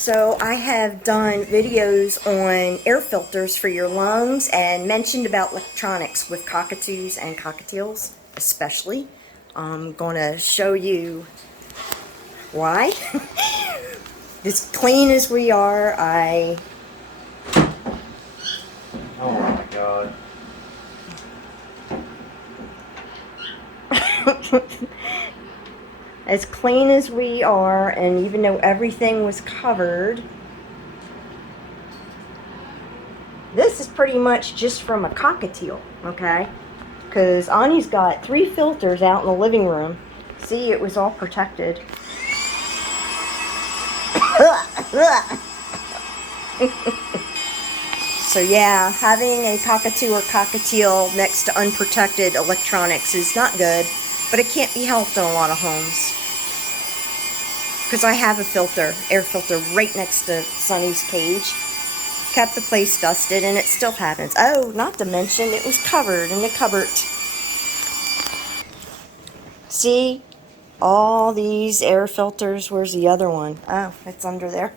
So I have done videos on air filters for your lungs and mentioned about electronics with cockatoos and cockatiels especially. I'm going to show you why. As clean as we are, Oh my god. as clean as we are, and even though everything was covered, this is pretty much just from a cockatiel, okay? Because Oni's got 3 filters out in the living room. See, it was all protected. So yeah, having a cockatoo or cockatiel next to unprotected electronics is not good, but it can't be helped in a lot of homes. Because I have a filter, air filter, right next to Sonny's cage. Kept the place dusted, and it still happens. Oh, not to mention, it was covered in the cupboard. See? All these air filters. Where's the other one? Oh, it's under there.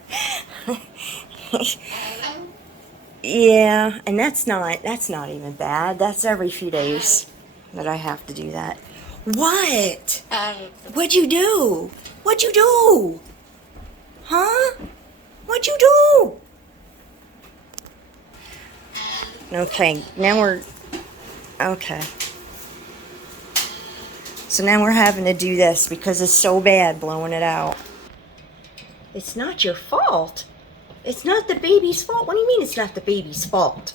Yeah, and that's not even bad. That's every few days that I have to do that. What? What'd you do? What'd you do? Huh? What'd you do? Okay, now we're... Okay. So now we're having to do this because it's so bad blowing it out. It's not your fault. It's not the baby's fault. What do you mean it's not the baby's fault?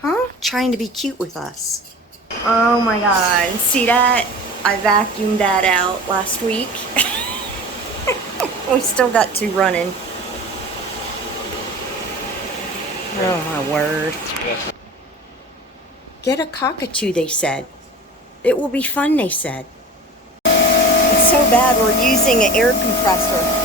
Huh? Trying to be cute with us. Oh my god. See that? I vacuumed that out last week. We still got 2 running. Oh my word. Get a cockatoo, they said. It will be fun, they said. It's so bad we're using an air compressor.